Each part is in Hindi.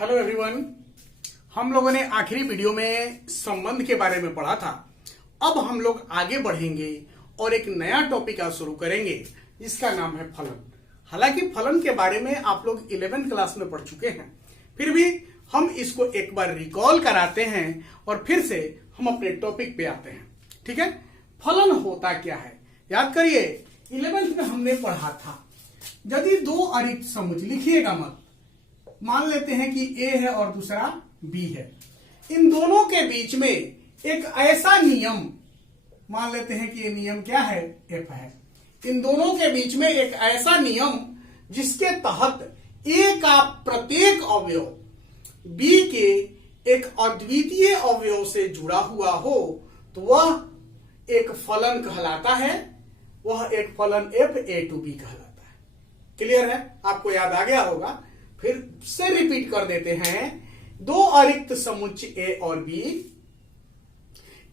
Hello everyone. हम लोगों ने आखिरी वीडियो में संबंध के बारे में पढ़ा था। अब हम लोग आगे बढ़ेंगे और एक नया टॉपिक आज शुरू करेंगे जिसका नाम है फलन। हालांकि फलन के बारे में आप लोग 11th क्लास में पढ़ चुके हैं, फिर भी हम इसको एक बार रिकॉल कराते हैं और फिर से हम अपने टॉपिक पे आते हैं। ठीक है, फलन होता क्या है याद करिए। 11th में हमने पढ़ा था, यदि दो अरिक्त समुच्चय, लिखिएगा मत, मान लेते हैं कि ए है और दूसरा बी है, इन दोनों के बीच में एक ऐसा नियम, मान लेते हैं कि ये नियम क्या है, एफ है। इन दोनों के बीच में एक ऐसा नियम जिसके तहत ए का प्रत्येक अवयव बी के एक अद्वितीय अवयव से जुड़ा हुआ हो तो वह एक फलन कहलाता है। वह एक फलन एफ ए टू बी कहलाता है। क्लियर है? आपको याद आ गया होगा। फिर से रिपीट कर देते हैं। दो अरिक्त समुच्चय ए और बी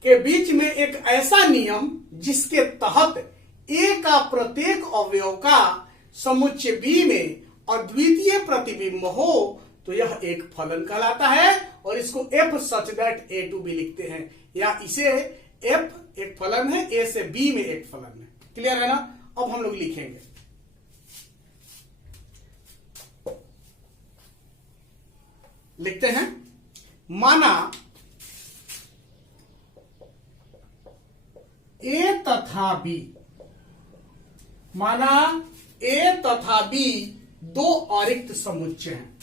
के बीच में एक ऐसा नियम जिसके तहत ए का प्रत्येक अवयव का समुच्चय बी में अद्वितीय प्रतिबिंब हो तो यह एक फलन कहलाता है। और इसको f such that A to B लिखते हैं, या इसे एफ एक फलन है, ए से बी में एक फलन है। क्लियर है ना? अब हम लोग लिखेंगे, लिखते हैं, माना ए तथा बी, माना ए तथा बी दो अरिक्त समुच्चय हैं।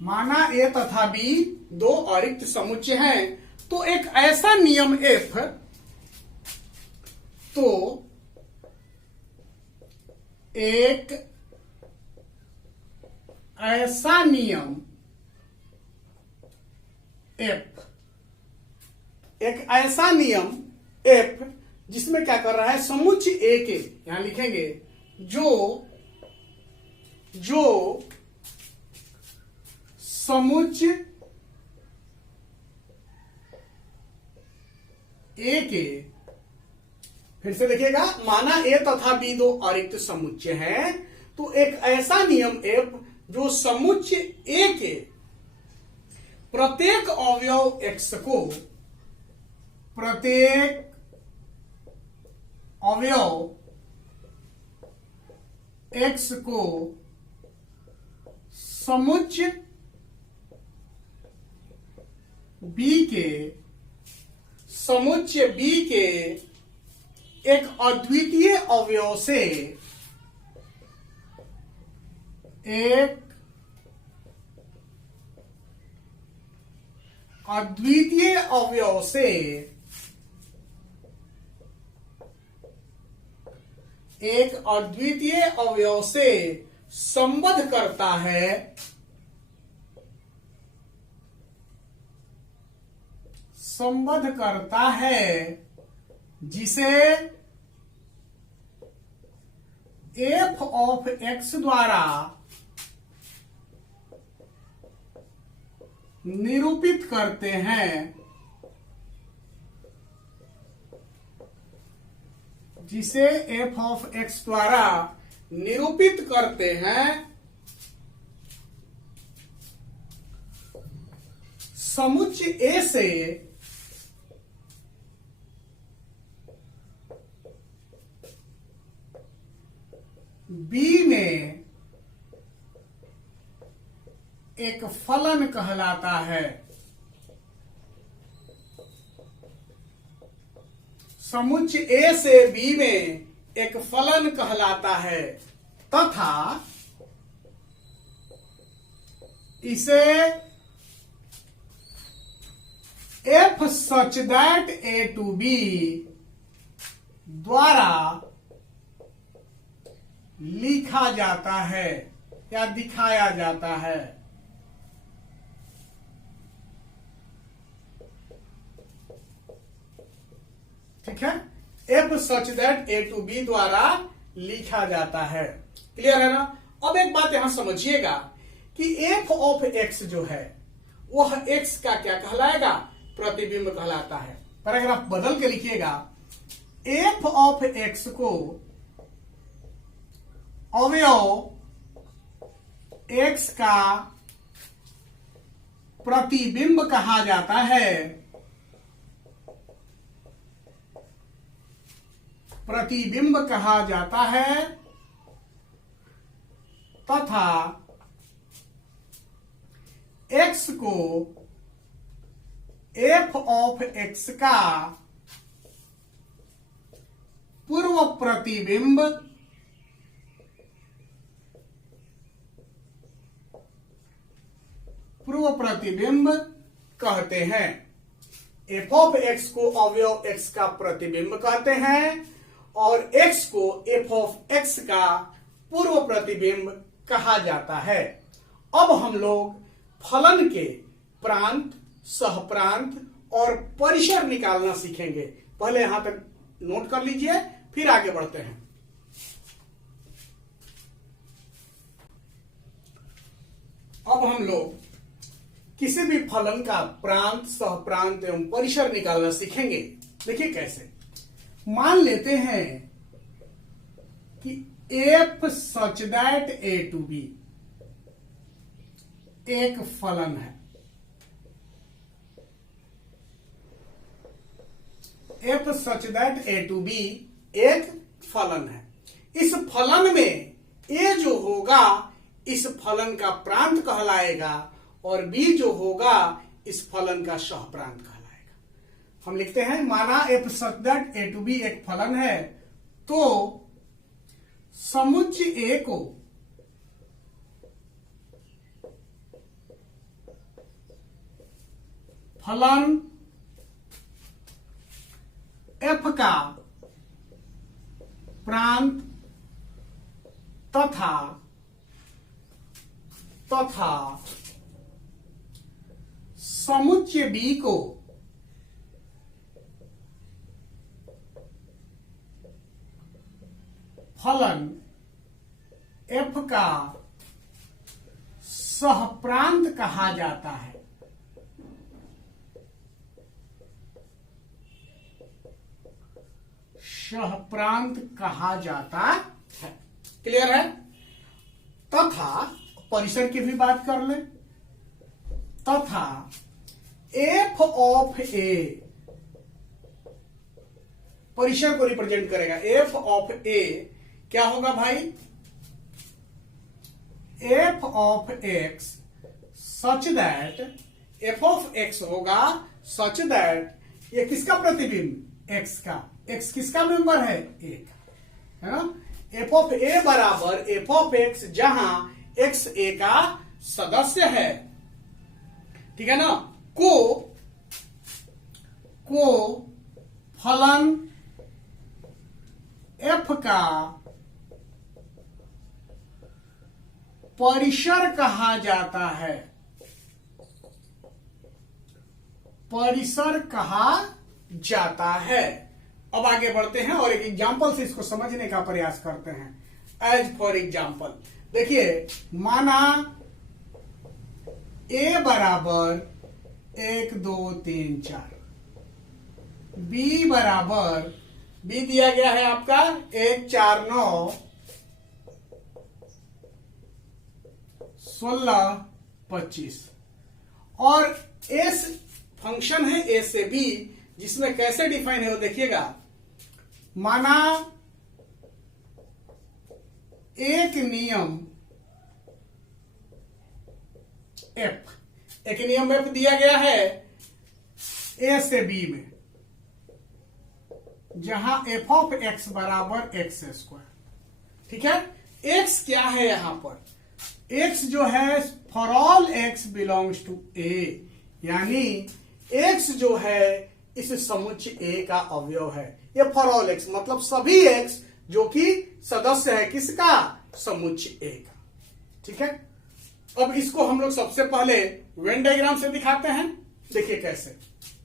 माना ए तथा बी दो अरिक्त समुच्चय हैं तो एक ऐसा नियम एफ, तो एक ऐसा नियम एफ, एक ऐसा नियम एफ जिसमें क्या कर रहा है, समुच्चय ए के, यहां लिखेंगे, जो समुच्चय ए के, फिर से देखिएगा, माना ए तथा बी दो अरिक्त समुच्चय हैं तो एक ऐसा नियम एफ जो समुच्चय ए के प्रत्येक अवयव एक्स को, प्रत्येक अवयव एक्स को समुच्चय बी के, समुच्चय बी के एक अद्वितीय अवयव से, एक अद्वितीय अवयव से एक अद्वितीय अवयव से संबद्ध करता है, संबद्ध करता है, जिसे एफ ऑफ एक्स द्वारा निरूपित करते हैं, जिसे एफ ऑफ एक्स द्वारा निरूपित करते हैं। समुच्चय ए से बी में एक फलन कहलाता है। समुच्चय ए से बी में एक फलन कहलाता है तथा इसे f such that A to B द्वारा लिखा जाता है या दिखाया जाता है। ठीक है, f such that A to B द्वारा लिखा जाता है। क्लियर है ना? अब एक बात यहां समझिएगा कि एफ ऑफ एक्स जो है वह एक्स का क्या कहलाएगा, प्रतिबिंब कहलाता है। पैराग्राफ बदल के लिखिएगा, एफ ऑफ एक्स को अवयव एक्स का प्रतिबिंब कहा जाता है। प्रतिबिंब कहा जाता है तथा एक्स को एफ ऑफ एक्स का पूर्व प्रतिबिंब कहते हैं। एफ ऑफ एक्स को अवयव एक्स का प्रतिबिंब कहते हैं और एक्स को एफ ऑफ एक्स का पूर्व प्रतिबिंब कहा जाता है। अब हम लोग फलन के प्रांत, सहप्रांत और परिसर निकालना सीखेंगे। पहले यहां तक नोट कर लीजिए, फिर आगे बढ़ते हैं। अब हम लोग किसी भी फलन का प्रांत, सहप्रांत एवं परिसर निकालना सीखेंगे। देखिए कैसे। मान लेते हैं कि f such that A to B एक फलन है। F such that A to B एक फलन है। इस फलन में ए जो होगा इस फलन का प्रांत कहलाएगा और बी जो होगा इस फलन का सहप्रांत कहलाएगा। हम लिखते हैं, माना f such that A to B एक फलन है तो समुच्चय ए को फलन एफ का प्रांत तथा समुच्चय बी को फलन एफ का सहप्रांत कहा जाता है। सहप्रांत कहा जाता है। क्लियर है। तथा परिसर की भी बात कर ले। तथा एफ ऑफ ए परिसर को रिप्रेजेंट करेगा। एफ ऑफ ए क्या होगा भाई? F of x such that, f of x होगा सच दैट, ये किसका प्रतिबिंब? एक्स का। एक्स किसका मेंबर है? ए का, है ना। एफ ऑफ ए बराबर एफ ऑफ एक्स, जहां एक्स ए का सदस्य है, ठीक है ना। को फलन एफ का परिसर कहा जाता है। परिसर कहा जाता है। अब आगे बढ़ते हैं और एक एग्जाम्पल से इसको समझने का प्रयास करते हैं। एज फॉर एग्जाम्पल देखिए, माना ए बराबर 1 2 3 4, बी बराबर, बी दिया गया है आपका 1 4 9 16 25 और एस फंक्शन है ए से बी, जिसमें कैसे डिफाइन है वो देखिएगा। माना एक नियम एफ, एक नियम एफ दिया गया है ए से बी में, जहां एफ ऑफ एक्स बराबर एक्स स्क्वायर। ठीक है। एक्स क्या है यहां पर? एक्स जो है for all x belongs to a, यानी एक्स जो है इस समुच्चय ए का अवयव है। ये फॉर ऑल एक्स मतलब सभी एक्स जो कि सदस्य है किसका? समुच्चय ए का। ठीक है। अब इसको हम लोग सबसे पहले वेन डायग्राम से दिखाते हैं। देखिए कैसे।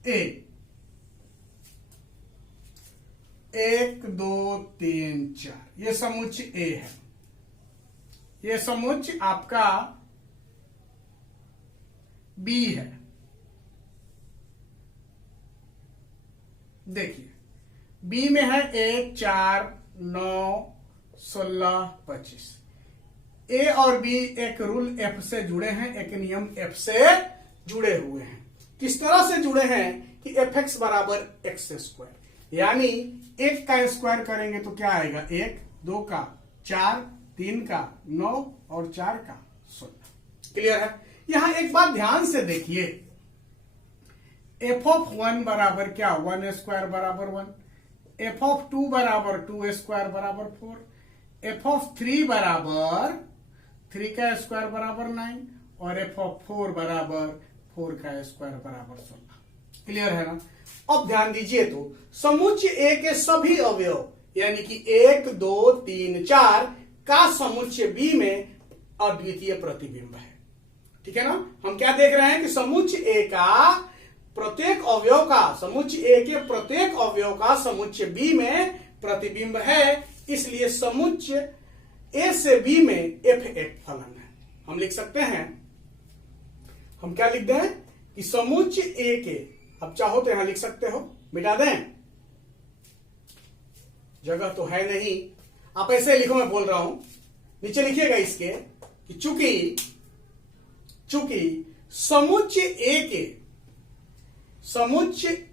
ए 1 2 3 4 ये समुच्चय ए है। ये समुच्चय आपका बी है। देखिए बी में है 1, 4, 9, 16, 25। ए और बी एक रूल एफ से जुड़े हैं, एक नियम एफ से जुड़े हुए हैं। किस तरह से जुड़े हैं कि एफ एक्स बराबर एक्स स्क्वायर, यानी 1 का स्क्वायर करेंगे तो क्या आएगा 1, 2 का 4, 3 का 9 और 4 का 16। क्लियर है। यहां एक बात ध्यान से देखिए, एफ ऑफ 1 बराबर क्या 1 स्क्वायर बराबर 1, एफ ऑफ 2 बराबर 2 स्क्वायर बराबर 4, एफ ऑफ 3 बराबर 3 का स्क्वायर बराबर 9 और एफ ऑफ 4 बराबर 4 का स्क्वायर बराबर 16। क्लियर है ना। अब ध्यान दीजिए तो समुच्चय ए के सभी अवयव यानी कि 1, 2, 3, 4 का समुच्चय बी में अद्वितीय प्रतिबिंब है। ठीक है ना। हम क्या देख रहे हैं कि समुच्चय ए का प्रत्येक अवयव का, समुच्चय ए के प्रत्येक अवयव का समुच्चय बी में प्रतिबिंब है, इसलिए समुच्चय ए से बी में एफ एक फलन है। हम लिख सकते हैं, हम क्या लिख दें कि समुच्चय ए के, अब चाहो तो यहां लिख सकते हो, मिटा दें, जगह तो है नहीं, आप ऐसे लिखो, मैं बोल रहा हूं, नीचे लिखिएगा इसके कि चूंकि समुच्चय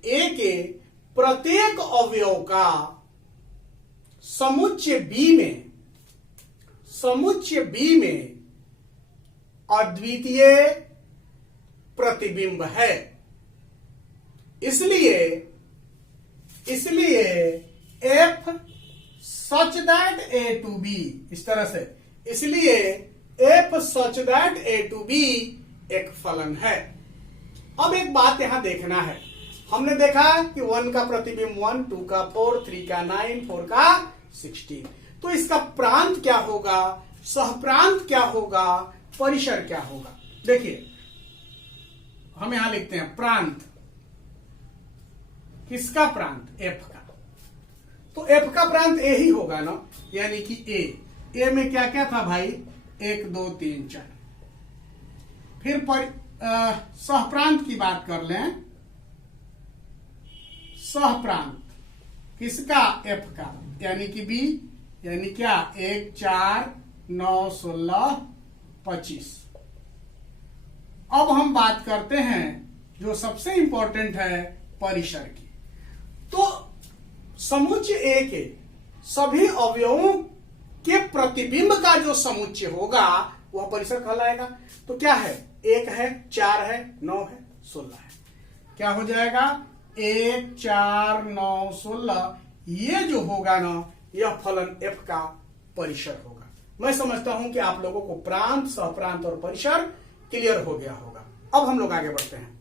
ए के प्रत्येक अवयव का समुच्चय बी में अद्वितीय प्रतिबिंब है, इसलिए f such that A to B, इस तरह से, इसलिए f such that A to B एक फलन है। अब एक बात यहां देखना है, हमने देखा कि 1 का प्रतिबिंब 1, 2 का 4, 3 का 9, 4 का 16, तो इसका प्रांत क्या होगा, सहप्रांत क्या होगा, परिसर क्या होगा। देखिए हम यहां लिखते हैं प्रांत, किसका प्रांत, एफ का, तो एफ का प्रांत ए ही होगा ना, यानी कि ए में क्या क्या था भाई 1, 2, 3, 4। फिर सहप्रांत की बात कर लें, सहप्रांत किसका, एफ का, यानी कि बी, यानी क्या 1, 4, 9, 16, 25। अब हम बात करते हैं जो सबसे इंपॉर्टेंट है परिसर की। तो समुच्चय ए के सभी अवयवों के प्रतिबिंब का जो समुच्चय होगा वह परिसर कहलाएगा। तो क्या है, 1 है, 4 है, 9 है, 16 है, क्या हो जाएगा 1, 4, 9, 16, ये जो होगा ना यह फलन एफ का परिसर होगा। मैं समझता हूं कि आप लोगों को प्रांत, सहप्रांत और परिसर क्लियर हो गया होगा। अब हम लोग आगे बढ़ते हैं।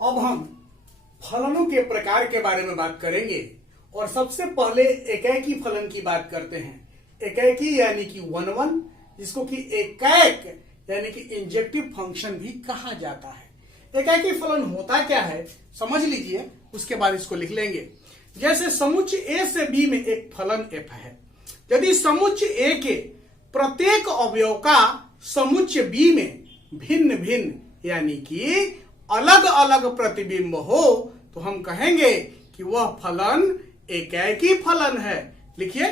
अब हम फलनों के प्रकार के बारे में बात करेंगे और सबसे पहले एकैकी फलन की बात करते हैं। एकैकी यानी कि 1, 1, जिसको कि एकैक यानी कि इंजेक्टिव फंक्शन भी कहा जाता है। एकैकी फलन होता क्या है समझ लीजिए, उसके बाद इसको लिख लेंगे। जैसे समुच्चय ए से बी में एक फलन एफ है, यदि समुच्चय ए के प्रत्येक अवयव का समुच्चय बी में भिन्न भिन्न यानी कि अलग अलग प्रतिबिंब हो तो हम कहेंगे कि वह फलन एकैकी फलन है। लिखिए,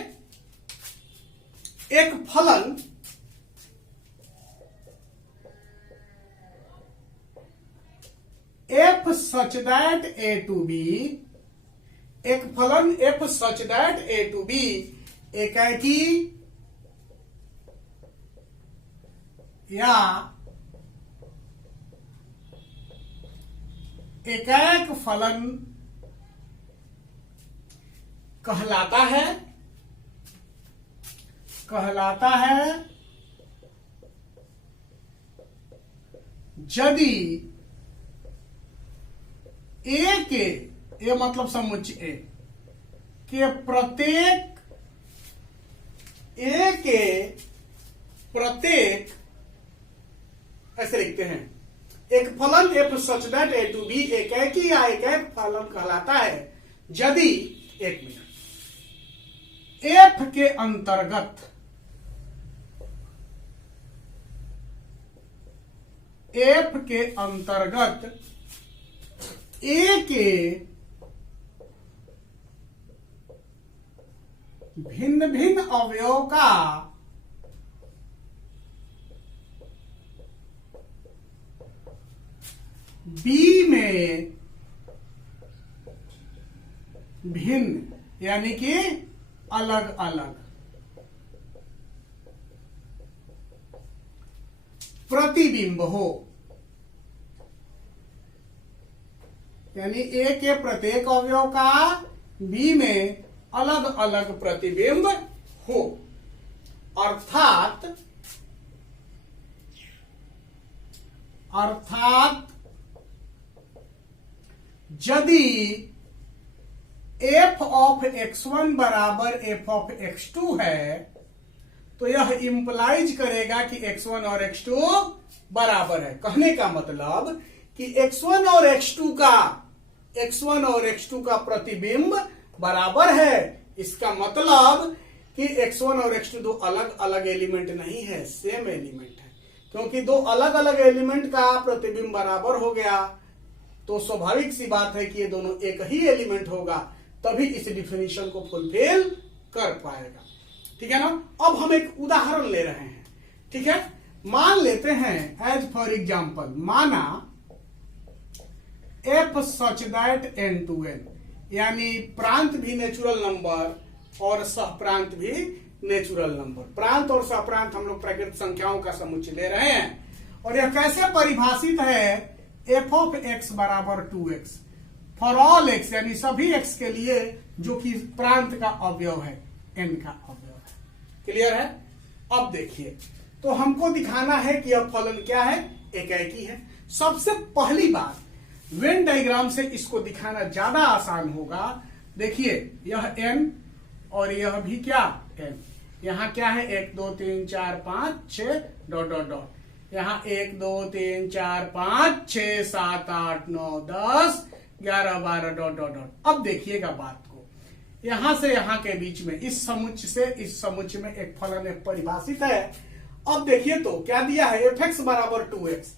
एक फलन F such that A to B, एक फलन F such that A to B एकैकी या एकैक फलन कहलाता है यदि ए के, ए मतलब समुच्चय ए के प्रत्येक, ए के प्रत्येक, ऐसे लिखते हैं, एक फलन F such that A to B एकैकी या एकैक फलन कहलाता है यदि, एक मिनट, एफ के अंतर्गत एफ के अंतर्गत ए के भिन्न भिन्न अवयव का बी में भिन्न यानी कि अलग अलग प्रतिबिंब हो, यानी ए के प्रत्येक अवयव का बी में अलग अलग प्रतिबिंब हो, अर्थात यदि एफ ऑफ x1 बराबर एफ ऑफ x2 है तो यह इंप्लाइज करेगा कि x1 और x2 बराबर है। कहने का मतलब कि x1 और x2 का प्रतिबिंब बराबर है। इसका मतलब कि x1 और x2 दो अलग अलग एलिमेंट नहीं है, सेम एलिमेंट है। क्योंकि दो अलग अलग एलिमेंट का प्रतिबिंब बराबर हो गया तो स्वाभाविक सी बात है कि ये दोनों एक ही एलिमेंट होगा, तभी इस डिफिनीशन को फुलफिल कर पाएगा। ठीक है ना। अब हम एक उदाहरण ले रहे हैं। ठीक है, मान लेते हैं एज फॉर एग्जाम्पल, माना f such that n to n, यानी प्रांत भी नेचुरल नंबर और सहप्रांत भी नेचुरल नंबर। प्रांत और सहप्रांत हम लोग प्राकृतिक संख्याओं का समुच्चय ले रहे हैं और यह कैसे परिभाषित है, एफ ऑफ एक्स बराबर 2x फॉर ऑल x, यानी सभी x के लिए जो कि प्रांत का अवयव है, n का अवयव है। क्लियर है। अब देखिए, तो हमको दिखाना है कि यह फलन क्या है, एकाएकी है। सबसे पहली बात, वेन डायग्राम से इसको दिखाना ज्यादा आसान होगा। देखिए, यह n और यह भी क्या n, यहाँ क्या है 1 2 3 4 5 6 डॉट डॉट डॉट, यहाँ 1 2 3 4 5 6 7 8 9 10 11 12 डॉट डॉट डॉट। अब देखिएगा बात को, यहां से यहां के बीच में इस समुच्चय से इस समुच्चय में एक फलन एक परिभाषित है। अब देखिए तो क्या दिया है, एफ एक्स बराबर 2x,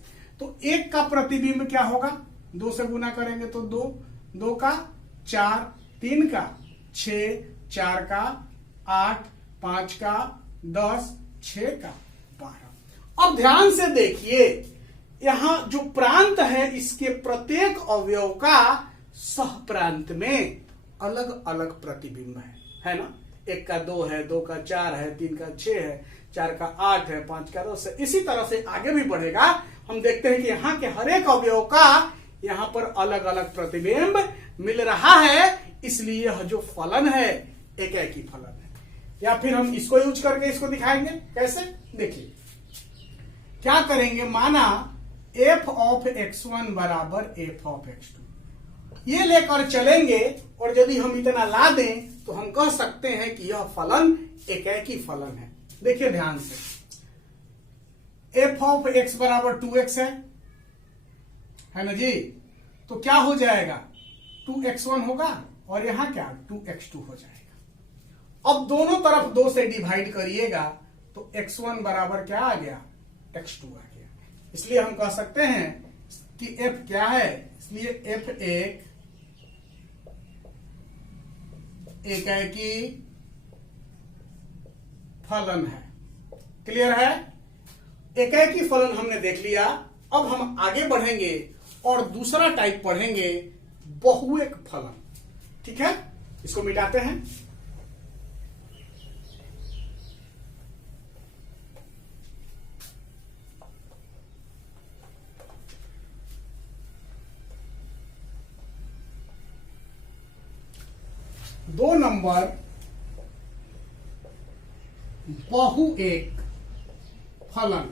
तो एक का प्रतिबिंब क्या होगा, 2 से गुना करेंगे तो 2, 2 का 4, 3 का 6, 4 का 8, 5 का 10, 6 का 12। अब ध्यान से देखिए, यहां जो प्रांत है इसके प्रत्येक अवयव का सहप्रांत में अलग अलग प्रतिबिंब है ना। 1 का 2 है, 2 का 4 है, 3 का 6 है, 4 का 8 है, 5 का 10 है। इसी तरह से आगे भी बढ़ेगा। हम देखते हैं कि यहाँ के हर एक अवयव का यहाँ पर अलग अलग प्रतिबिंब मिल रहा है, इसलिए यह जो फलन है एकाएकी फलन है। या फिर हम इसको यूज करके इसको दिखाएंगे कैसे, देखिए क्या करेंगे, माना एफ ऑफ x1 बराबर एफ ऑफ x2, ये लेकर चलेंगे और यदि हम इतना ला दें तो हम कह सकते हैं कि यह फलन एकाएकी फलन है। देखिए ध्यान से, एफ ऑफ x बराबर 2x है ना जी, तो क्या हो जाएगा 2x1 होगा और यहां क्या 2x2 हो जाएगा। अब दोनों तरफ 2 से डिवाइड करिएगा तो x1 बराबर क्या आ गया, x2 आ गया। इसलिए हम कह सकते हैं कि f क्या है, इसलिए f एक एकाएकी फलन है। क्लियर है। एकाएकी फलन हमने देख लिया। अब हम आगे बढ़ेंगे और दूसरा टाइप पढ़ेंगे, बहुएक फलन। ठीक है, इसको मिटाते हैं। दो नंबर बहुएक फलन,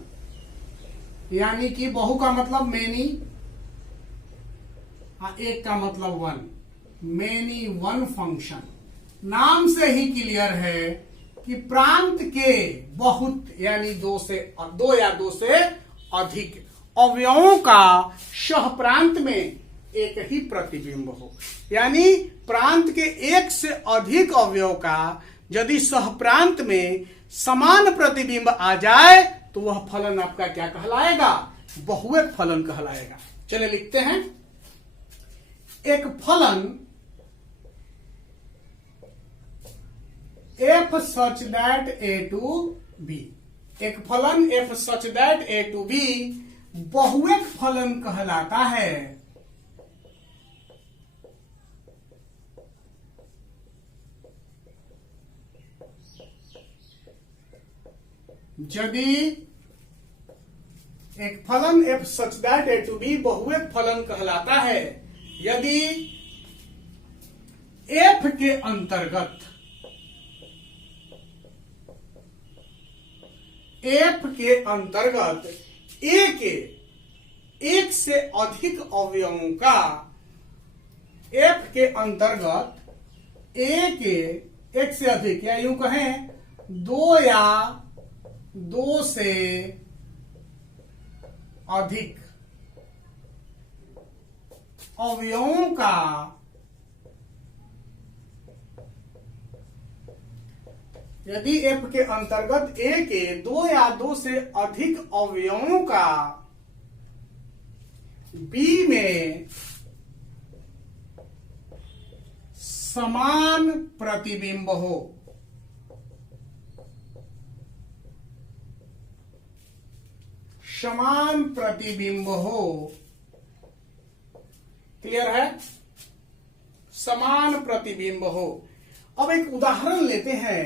यानी कि बहु का मतलब मेनी, एक का मतलब वन, मेनी वन फंक्शन। नाम से ही क्लियर है कि प्रांत के बहुत यानी 2 या 2 से अधिक अवयवों का सहप्रांत में एक ही प्रतिबिंब हो, यानी प्रांत के 1 से अधिक अवयव का यदि सहप्रांत में समान प्रतिबिंब आ जाए तो वह फलन आपका क्या कहलाएगा, बहुएक फलन कहलाएगा। चलिए लिखते हैं, एक फलन f such that a to b, एक फलन f such that a to b बहुएक फलन कहलाता है यदि एक फलन f such that a to b बहुएक फलन कहलाता है यदि f के अंतर्गत a के एक से अधिक अवयवों का f के अंतर्गत a के एक से अधिक या यूं कहें दो या दो से अधिक अवयवों का यदि f के अंतर्गत a के दो या दो से अधिक अवयवों का b में समान प्रतिबिंब हो, समान प्रतिबिंब हो, क्लियर है, समान प्रतिबिंब हो। अब एक उदाहरण लेते हैं,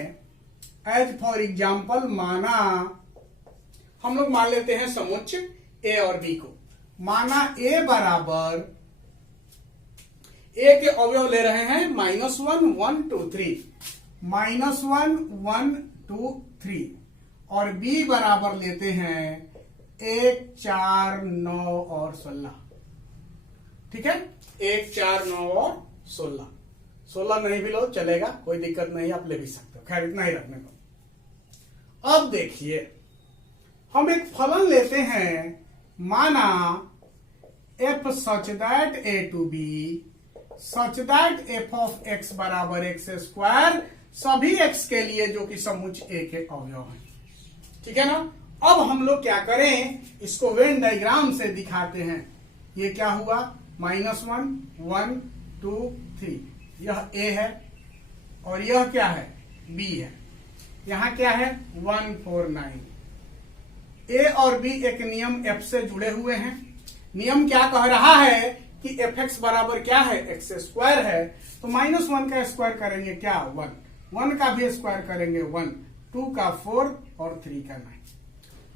एज फॉर एग्जाम्पल माना हम लोग मान लेते हैं समुच्च a और b को, माना a बराबर a के अवयव ले रहे हैं -1 1 2 3, -1 1 2 3 और b बराबर लेते हैं 1 4 9 और 16, ठीक है, 1 4 9 और 16 नहीं भी लो चलेगा, कोई दिक्कत नहीं, आप ले भी सकते हो, खैर इतना ही रखने को। अब देखिए हम एक फलन लेते हैं, माना f such that a to b such that f of x बराबर x स्क्वायर सभी x के लिए जो कि समुच्च a के अवयव है, ठीक है ना। अब हम लोग क्या करें, इसको वेन डायग्राम से दिखाते हैं। ये क्या हुआ, -1 1 2 3, यह a है और यह क्या है, b है। यहां क्या है 1 4 9। a और b एक नियम f से जुड़े हुए हैं। नियम क्या कह रहा है कि fx बराबर क्या है, x स्क्वायर है, तो -1 का स्क्वायर करेंगे क्या 1, 1 का भी स्क्वायर करेंगे 1, 2 का 4 और 3 का 9।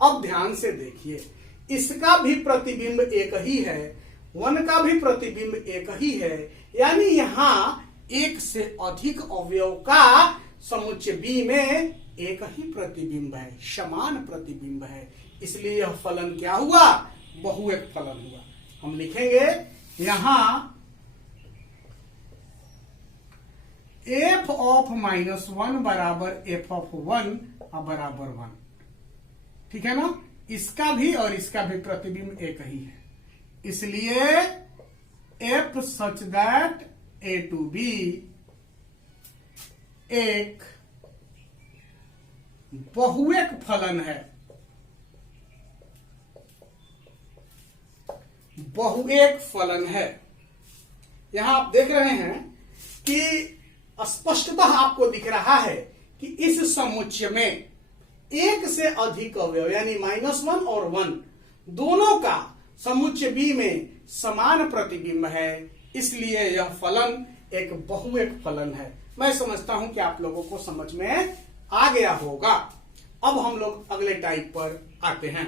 अब ध्यान से देखिए, इसका भी प्रतिबिंब एक ही है, 1 का भी प्रतिबिंब एक ही है, यानी यहां एक से अधिक अवयव का समुच्चय b में एक ही प्रतिबिंब है, समान प्रतिबिंब है, इसलिए यह फलन क्या हुआ, बहुएक फलन हुआ। हम लिखेंगे यहां f ऑफ -1 बराबर f ऑफ 1 बराबर 1, ठीक है ना। इसका भी और इसका भी प्रतिबिंब एक ही है, इसलिए f such that a to b एक बहुएक फलन है, बहुएक फलन है। यहां आप देख रहे हैं कि स्पष्टतः आपको दिख रहा है कि इस समुच्चय में एक से अधिक अवयव यानी -1 और 1 दोनों का समुच्चय b में समान प्रतिबिंब है, इसलिए यह फलन एक बहुएक फलन है। मैं समझता हूं कि आप लोगों को समझ में आ गया होगा। अब हम लोग अगले टाइप पर आते हैं।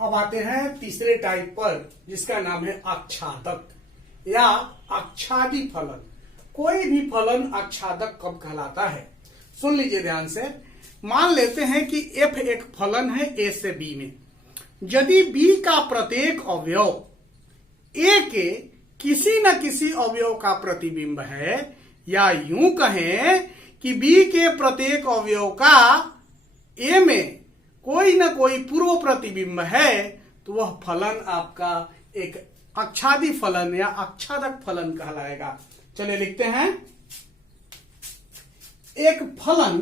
अब आते हैं तीसरे टाइप पर, जिसका नाम है आच्छादक या आच्छादी फलन। कोई भी फलन आच्छादक कब कहलाता है, सुन लीजिए ध्यान से। मान लेते हैं कि f एक फलन है a से b में, यदि b का प्रत्येक अवयव a के किसी न किसी अवयव का प्रतिबिंब है, या यूं कहें कि b के प्रत्येक अवयव का a में कोई न कोई पूर्व प्रतिबिंब है, तो वह फलन आपका एक आच्छादी फलन या आच्छादक फलन कहलाएगा। चलिए लिखते हैं, एक फलन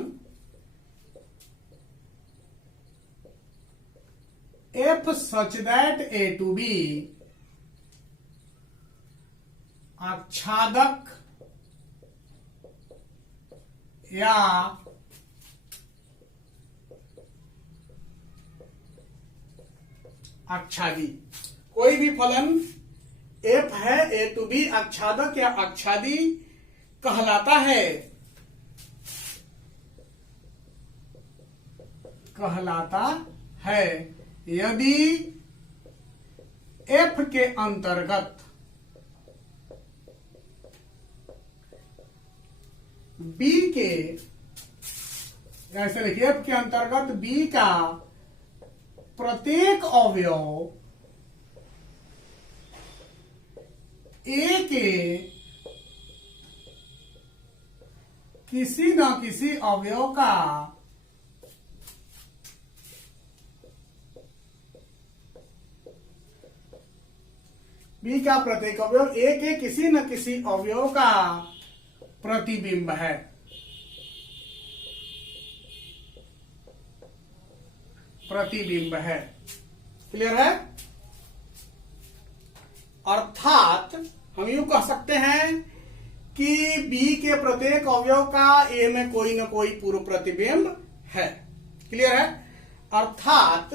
F such that A to B आच्छादक या आच्छादी। कोई भी फलन एफ है, ए टू बी आच्छादक या आच्छादी कहलाता है, यदि एफ के अंतर्गत बी के, ऐसे लिखिए, एफ के अंतर्गत बी का प्रत्येक अवयव ए के किसी न किसी अवयव का बी का प्रत्येक अवयव ए के किसी न किसी अवयव का प्रतिबिंब है। क्लियर है? अर्थात हम यूं कह सकते हैं कि बी के प्रत्येक अवयव का ए में कोई न कोई पूर्व प्रतिबिंब है। क्लियर है? अर्थात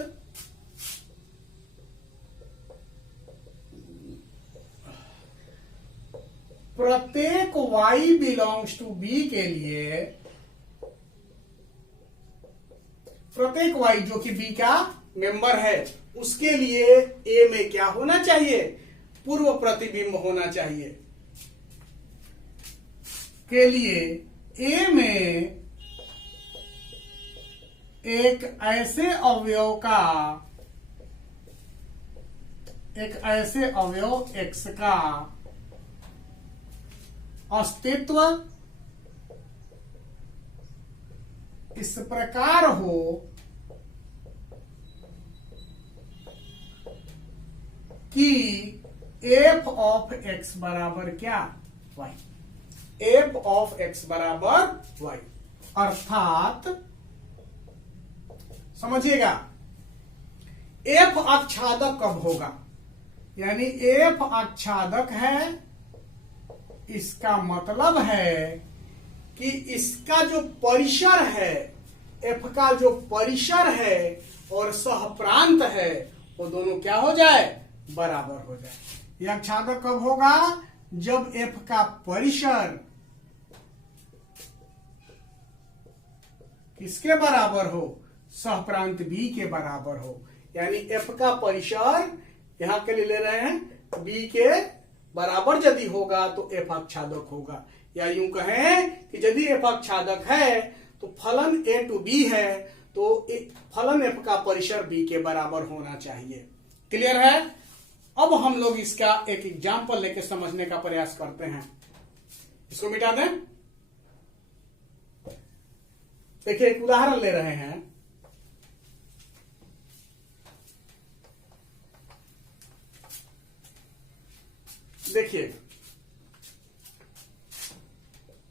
प्रत्येक y बिलोंग्स टू बी के लिए, प्रत्येक y जो कि बी का मेंबर है, उसके लिए ए में क्या होना चाहिए? पूर्व प्रतिबिंब होना चाहिए। के लिए ए में एक ऐसे अवयव x का अस्तित्व इस प्रकार हो कि एफ ऑफ एक्स बराबर क्या? वाई। एफ ऑफ एक्स बराबर वाई। अर्थात समझिएगा, एफ आच्छादक कब होगा? यानी एफ आच्छादक है, इसका मतलब है कि इसका जो परिसर है, एफ का जो परिसर है और सहप्रांत है, वो दोनों क्या हो जाए? बराबर हो जाए। यह आच्छादक कब होगा? जब एफ का परिसर किसके बराबर हो? सहप्रांत बी के बराबर हो। यानी एफ का परिसर यहां के लिए ले रहे हैं, बी के बराबर यदि होगा तो एफ आच्छादक होगा। या यूं कहें कि यदि एफ आच्छादक है तो फलन ए टू बी है, तो फलन एफ का परिसर बी के बराबर होना चाहिए। क्लियर है? अब हम लोग इसका एक एग्जाम्पल लेके समझने का प्रयास करते हैं। इसको मिटा दें। देखिए, एक उदाहरण ले रहे हैं। देखिए,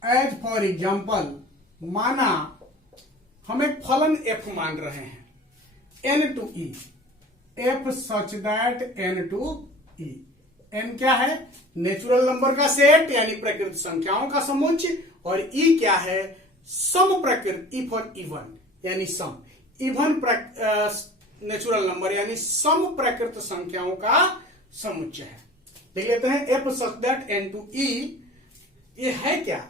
एज फॉर एग्जाम्पल, माना हम एक फलन एफ मान रहे हैं, N to E, f such that N to E. N क्या है? नेचुरल नंबर का सेट यानी प्रकृत संख्याओं का समुच्चय, और ई क्या है? सम प्रकृत, ई फॉर इवन यानी सम, इवन नेचुरल नंबर यानी सम प्रकृत संख्याओं का समुच्चय है। देख लेते हैं, F such that N to E, ये है क्या?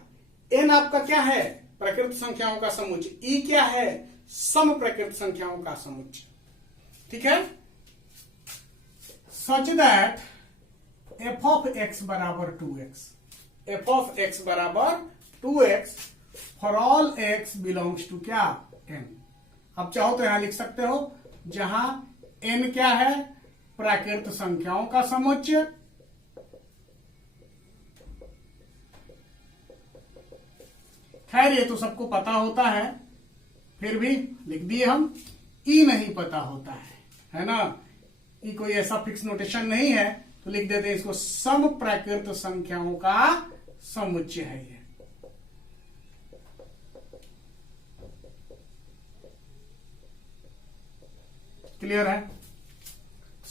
एन आपका क्या है? प्रकृत संख्याओं का समुच्चय। ई क्या है? सम प्रकृत संख्याओं का समुच्चय। ठीक है? Such that f of x बराबर 2x, एफ ऑफ एक्स बराबर 2x for all x belongs to क्या? n। अब चाहो तो यहां लिख सकते हो, जहां n क्या है? प्राकृत संख्याओं का समुच्चय। खैर, ये तो सबको पता होता है, फिर भी लिख दिए हम। ई नहीं पता होता है ना? ई कोई ऐसा फिक्स नोटेशन नहीं है, तो लिख देते हैं इसको, सम प्राकृत संख्याओं का समुच्चय है ये। क्लियर है?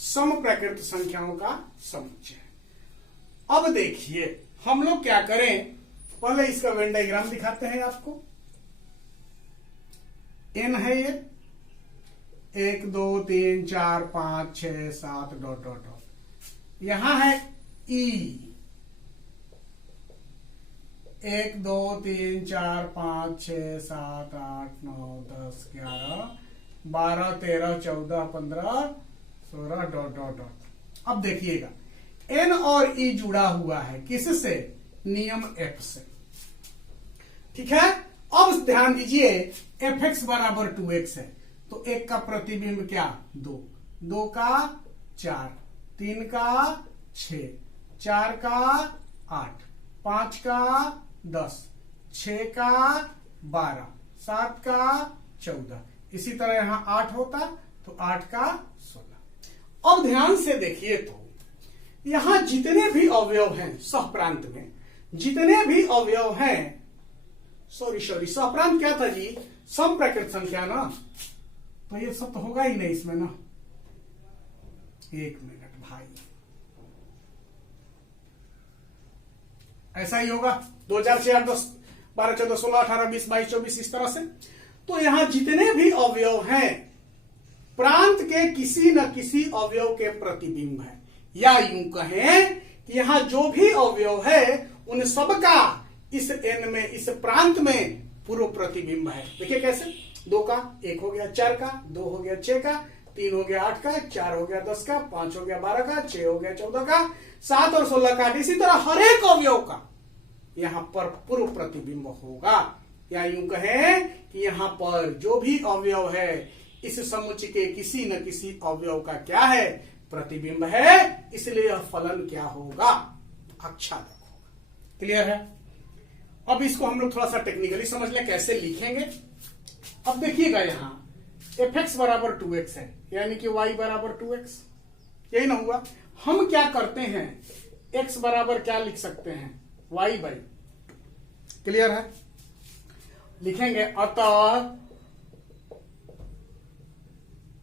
समप्रकृत संख्याओं का समुच्चय। अब देखिए हम लोग क्या करें, पहले इसका वेन डायग्राम दिखाते हैं आपको। एन है ये 1 2 3 4 5 6 7 डॉट डॉट डॉट। यहां है ई 1 2 3 4 5 6 7 8 9 10 11 12 13 14 15 16 डॉट डॉट डॉट। अब देखिएगा एन और ई जुड़ा हुआ है किससे, नियम एफ से। ठीक है, अब ध्यान दीजिए एफ एक्स बराबर 2x है, तो एक का प्रतिबिंब क्या 2, 2 का 4, 3 का 6, 4 का 8, 5 का 10, 6 का 12, 7 का 14, इसी तरह यहां 8 होता तो 8 का 16। अब ध्यान से देखिए तो यहां जितने भी अवयव हैं सहप्रांत में, जितने भी अवयव हैं, सॉरी सहप्रांत क्या था जी, समप्रकृत संख्या ना, तो ये सब तो होगा ही नहीं इसमें ना। एक मिनट भाई, ऐसा ही होगा 2 4 6 8 10 12 14 16 18 20 22 24 इस तरह से। तो यहां जितने भी अवयव हैं प्रांत के किसी न किसी अवयव के प्रतिबिंब है, या यूं कहें कि यहां जो भी अवयव है उन सबका इस एन में, इस प्रांत में पूर्व प्रतिबिंब है। देखिए कैसे, 2 का 1 हो गया 4 का, 2 हो गया 6 का, 3 हो गया 8 का, 4 हो गया 10 का, 5 हो गया 12 का, 6 हो गया 14 का, 7 और 16 का। इसी तरह हर एक अवयव का यहां पर पूर्व प्रतिबिंब होगा, या यूं कहें कि यहां पर जो भी अवयव है इस समुच्चय के किसी न किसी अवयव का क्या है, प्रतिबिंब है। इसलिए यह फलन क्या होगा, आच्छादक होगा। क्लियर है। अब इसको हम लोग थोड़ा सा टेक्निकली समझ लें कैसे लिखेंगे। अब देखिएगा यहां एफ एक्स बराबर 2x है, यानी कि y बराबर 2x, यही ना हुआ। हम क्या करते हैं, x बराबर क्या लिख सकते हैं, y बाई। क्लियर है, लिखेंगे अतः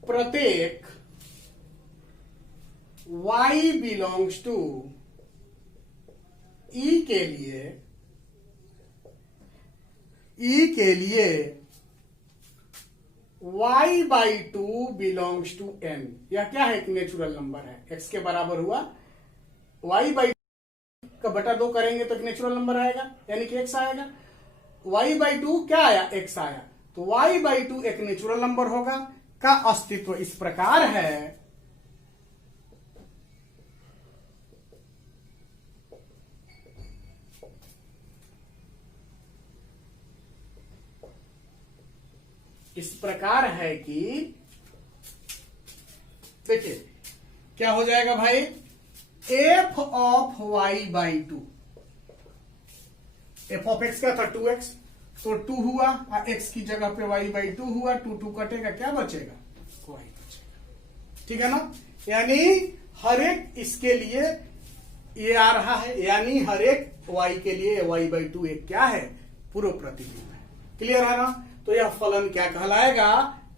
प्रत्येक y बिलोंग्स टू e के लिए y by 2 belongs to n। यह क्या है, एक नेचुरल नंबर है, x के बराबर हुआ, y बाई का बटा 2 करेंगे तो एक नेचुरल नंबर आएगा, यानी कि x आएगा। y बाई 2 क्या आया, x आया, तो y बाई 2 एक नेचुरल नंबर होगा, का अस्तित्व इस प्रकार है कि देखिए क्या हो जाएगा भाई, f of y by 2, f of x क्या था 2x, तो 2 हुआ, x की जगह पे y बाई 2 हुआ, 2 2 कटेगा, क्या बचेगा, y बचेगा। ठीक है ना, यानी हर एक इसके लिए ये आ रहा है, यानी हर एक y के लिए y बाई 2 एक क्या है, पूर्व प्रतिबिंब है। क्लियर है ना, तो यह फलन क्या कहलाएगा,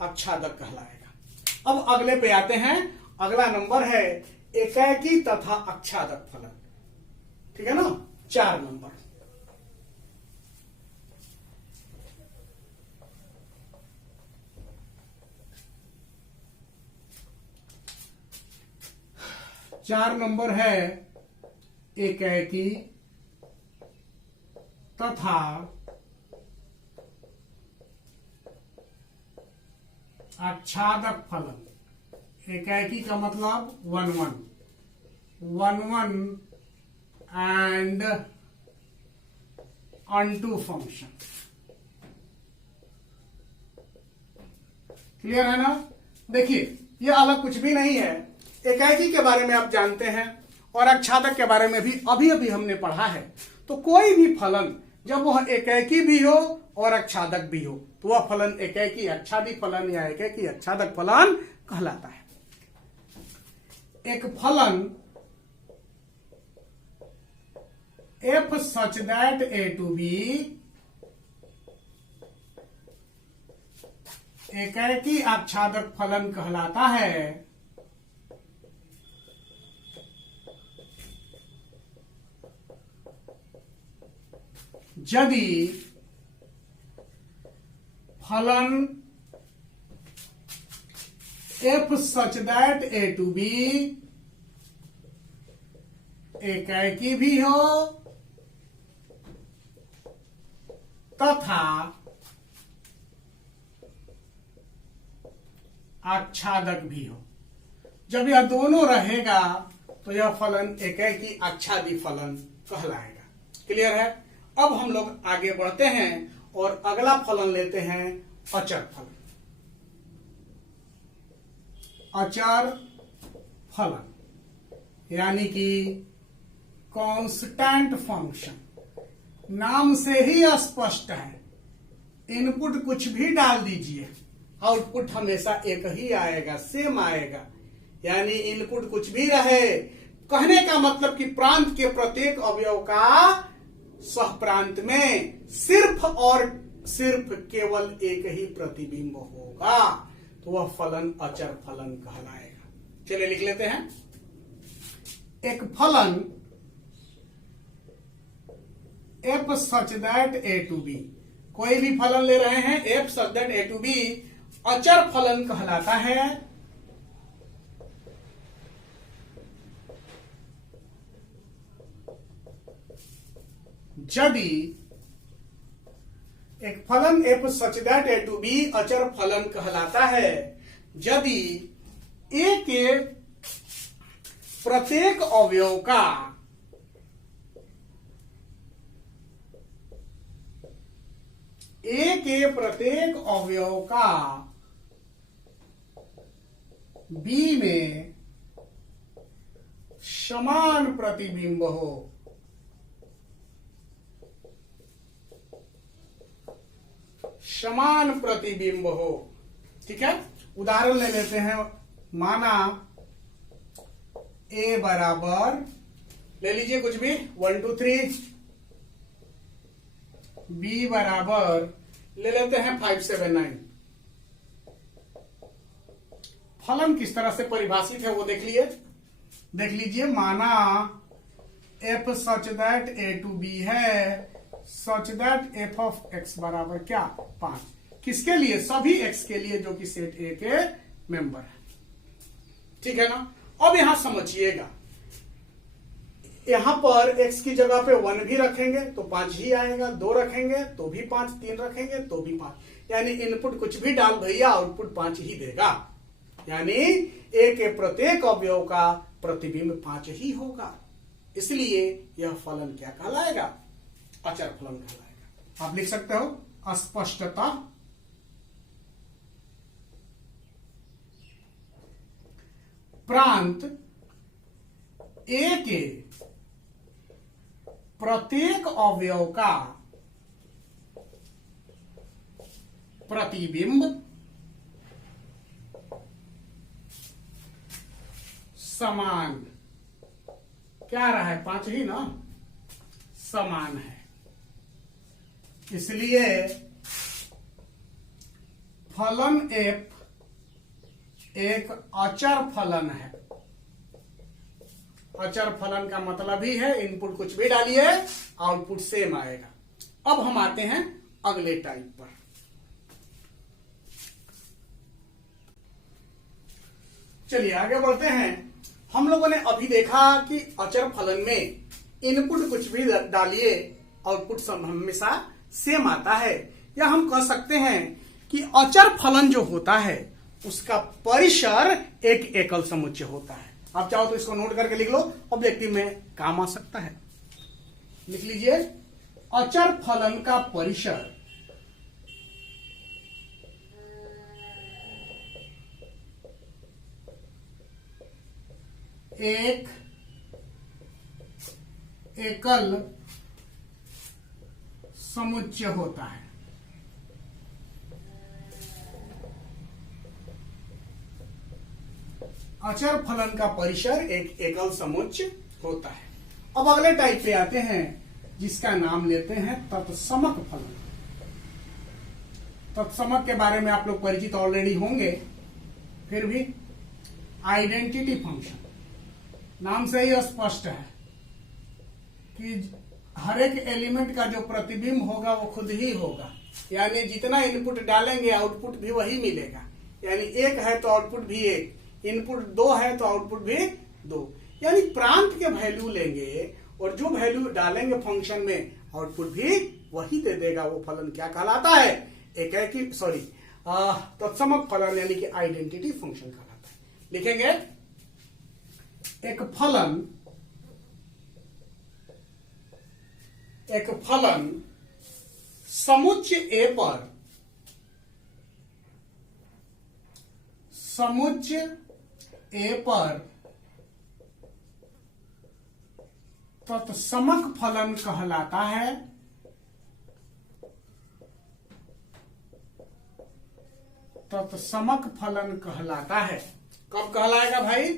आच्छादक कहलाएगा। अब अगले पे आते हैं, अगला नंबर है एकाकी तथा आच्छादक फलन। ठीक है ना, 4 नंबर। चार नंबर है एकाकी तथा आच्छादक फलन। एकाकी का मतलब 1 1 एंड ऑनटू फंक्शन। क्लियर है ना, देखिए ये अलग कुछ भी नहीं है, एकाकी के बारे में आप जानते हैं और आच्छादक के बारे में भी अभी अभी हमने पढ़ा है। तो कोई भी फलन जब वह एकाकी भी हो और आच्छादक भी हो तो वह फलन एकाकी आच्छादी फलन या एकाकी आच्छादक फलन कहलाता है। एक फलन F such that A to B एकाकी आच्छादक फलन कहलाता है यदि फलन f such that a to b एकाएकी भी हो तथा आच्छादक भी हो। जब यह दोनों रहेगा तो यह फलन एकाएकी आच्छादी फलन कहलाएगा। क्लियर है? अब हम लोग आगे बढ़ते हैं और अगला फलन लेते हैं अचर फलन। अचर फलन यानी कि कांस्टेंट फंक्शन, नाम से ही स्पष्ट है। इनपुट कुछ भी डाल दीजिए, आउटपुट हमेशा एक ही आएगा, सेम आएगा। यानी इनपुट कुछ भी रहे, कहने का मतलब कि प्रांत के प्रत्येक अवयव का सह प्रांत में सिर्फ और सिर्फ केवल एक ही प्रतिबिंब होगा, तो वह फलन अचर फलन कहलाएगा। चलिए लिख लेते हैं। एक फलन f such that a to b, कोई भी फलन ले रहे हैं, f such that a to b अचर फलन कहलाता है यदि एक फलन f such that a to b अचर फलन कहलाता है यदि a के प्रत्येक अवयव का A के प्रत्येक अवयव का B में समान प्रतिबिंब हो। समान प्रतिबिंब हो। ठीक है, उदाहरण ले लेते हैं। माना A बराबर, ले लीजिए कुछ भी, 1 2 3, B बराबर ले लेते हैं 5 7 9। फलन किस तरह से परिभाषित है वो देख लीजिए। माना f such that a to b है, such that f of x बराबर क्या, 5। किसके लिए? सभी x के लिए जो कि सेट A के मेंबर है। ठीक है ना? अब यहां समझिएगा, यहां पर x की जगह पे 1 भी रखेंगे तो 5 ही आएगा, 2 रखेंगे तो भी 5, 3 रखेंगे तो भी 5। यानी इनपुट कुछ भी डाल भैया, आउटपुट 5 ही देगा। यानी A के प्रत्येक अवयव का प्रतिबिंब 5 ही होगा। इसलिए यह फलन क्या कहलाएगा? अचर फलन कहलाएगा। आप लिख सकते हो अस्पष्टता प्रांत A के प्रत्येक अवयव का प्रतिबिंब समान, क्या रहा है, 5 ही ना, समान है। इसलिए फलन f एक अचर फलन है। अचर फलन का मतलब ही है इनपुट कुछ भी डालिए, आउटपुट सेम आएगा। अब हम आते हैं अगले टाइप पर। चलिए आगे बढ़ते हैं। हम लोगों ने अभी देखा कि अचर फलन में इनपुट कुछ भी डालिए, आउटपुट हमेशा सेम आता है। या हम कह सकते हैं कि अचर फलन जो होता है उसका परिसर एक एकल समुच्चय होता है। आप चाहो तो इसको नोट करके लिख लो, ऑब्जेक्टिव में काम आ सकता है। लिख लीजिए, अचर फलन का परिसर एक एकल समुच्चय होता है। अचर फलन का परिसर एक एकल समुच्चय होता है। अब अगले टाइप पे आते हैं जिसका नाम लेते हैं तत्समक फलन। तत्समक के बारे में आप लोग परिचित ऑलरेडी होंगे, फिर भी आइडेंटिटी फंक्शन, नाम से ही स्पष्ट है कि हर एक एलिमेंट का जो प्रतिबिंब होगा वो खुद ही होगा, यानी जितना इनपुट डालेंगे आउटपुट भी वही मिलेगा। यानी 1 है तो आउटपुट भी 1, इनपुट 2 है तो आउटपुट भी 2। यानी प्रांत के वैल्यू लेंगे और जो वैल्यू डालेंगे फंक्शन में आउटपुट भी वही दे देगा। वो फलन क्या कहलाता है? तत्समक फलन यानी कि आइडेंटिटी फंक्शन कहलाता है। लिखेंगे एक फलन समुच्च ए पर तत्समक फलन कहलाता है। तत्समक फलन कहलाता है। कब कहलाएगा भाई?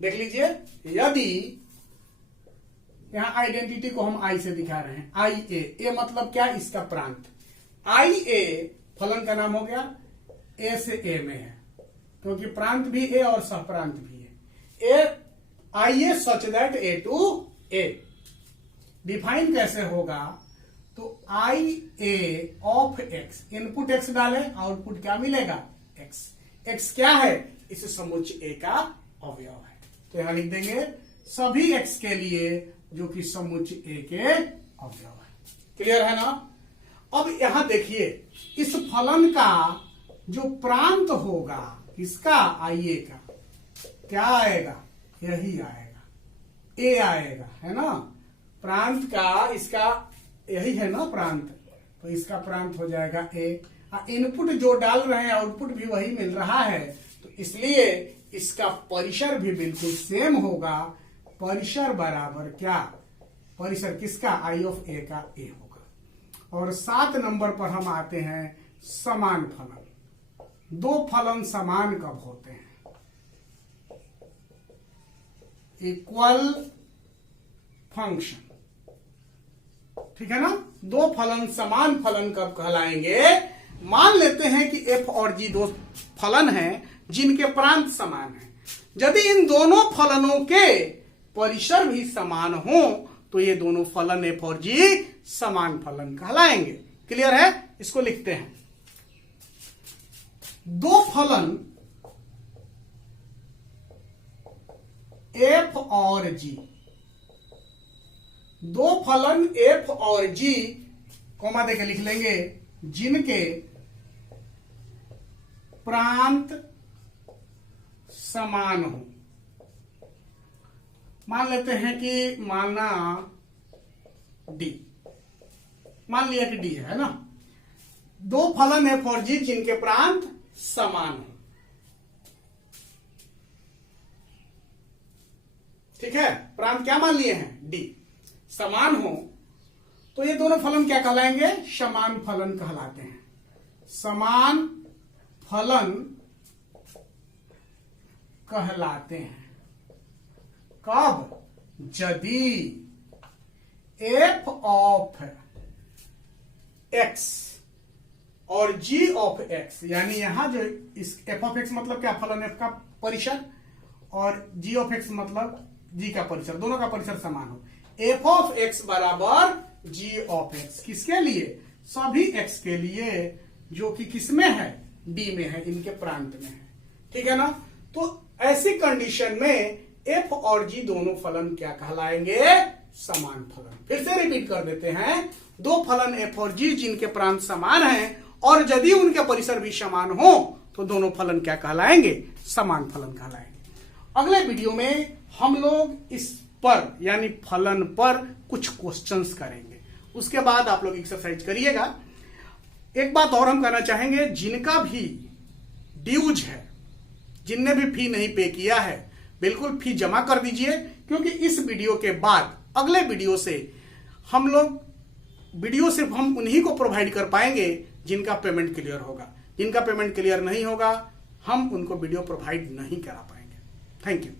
देख लीजिए, यदि यहां आइडेंटिटी को हम आई से दिखा रहे हैं, आई ए मतलब क्या? इसका प्रांत। आई ए फलन का नाम हो गया, ए से ए में है क्योंकि प्रांत भी ए और सहप्रांत भी है। A I A such that A to A. Define कैसे होगा? तो I A of X, input X डाले आउटपुट क्या मिलेगा? एक्स। एक्स क्या है? इस समुच्च ए का अवयव है। तो यहां लिख देंगे सभी एक्स के लिए जो कि समुच्च ए के अवयव है। क्लियर है ना? अब यहां देखिए, इस फलन का जो प्रांत होगा इसका आई ए का क्या आएगा? यही आएगा, ए आएगा, है ना? प्रांत का इसका यही है ना प्रांत, तो इसका प्रांत हो जाएगा ए। इनपुट जो डाल रहे हैं आउटपुट भी वही मिल रहा है, तो इसलिए इसका परिसर भी बिल्कुल सेम होगा। परिसर बराबर क्या? परिसर किसका? आई ऑफ ए का ए होगा। और 7 नंबर पर हम आते हैं समान फलन। दो फलन समान कब होते हैं? इक्वल फंक्शन, ठीक है ना? दो फलन समान फलन कब कहलाएंगे? मान लेते हैं कि एफ और जी दो फलन हैं जिनके प्रांत समान हैं। यदि इन दोनों फलनों के परिसर भी समान हो तो ये दोनों फलन एफ और जी समान फलन कहलाएंगे। क्लियर है? इसको लिखते हैं, दो फलन एफ और जी, दो फलन एफ और जी कोमा देके लिख लेंगे, जिनके प्रांत समान हो। मान लेते हैं कि मानना डी, मान लिया कि डी है ना। दो फलन एफ और जी जिनके प्रांत समान हो, ठीक है? प्रांत क्या मान लिए हैं? डी। समान हो तो ये दोनों फलन क्या कहलाएंगे? समान फलन कहलाते हैं। समान फलन कहलाते हैं कब? यदि एफ ऑफ एक्स और जी ऑफ एक्स, यानी यहां जो इस एफ ऑफ एक्स मतलब क्या? फलन एफ का परिसर, और जी ऑफ एक्स मतलब जी का परिसर, दोनों का परिसर समान हो। एफ ऑफ एक्स बराबर जी ऑफ एक्स, किसके लिए? सभी एक्स के लिए, जो कि किसमें है? डी में है, इनके प्रांत में है, ठीक है ना? तो ऐसी कंडीशन में एफ और जी दोनों फलन क्या कहलाएंगे? समान फलन। फिर से रिपीट कर देते हैं, दो फलन एफ और जी जिनके प्रांत समान हैं और यदि उनके परिसर भी समान हो तो दोनों फलन क्या कहलाएंगे? समान फलन कहलाएंगे। अगले वीडियो में हम लोग इस पर यानी फलन पर कुछ क्वेश्चंस करेंगे, उसके बाद आप लोग एक्सरसाइज करिएगा। एक बात और हम कहना चाहेंगे, जिनका भी ड्यूज है, जिनने भी फी नहीं पे किया है, बिल्कुल फी जमा कर दीजिए, क्योंकि इस वीडियो के बाद अगले वीडियो से हम लोग वीडियो सिर्फ हम उन्हीं को प्रोवाइड कर पाएंगे जिनका पेमेंट क्लियर होगा। जिनका पेमेंट क्लियर नहीं होगा हम उनको वीडियो प्रोवाइड नहीं करा पाएंगे। Thank you.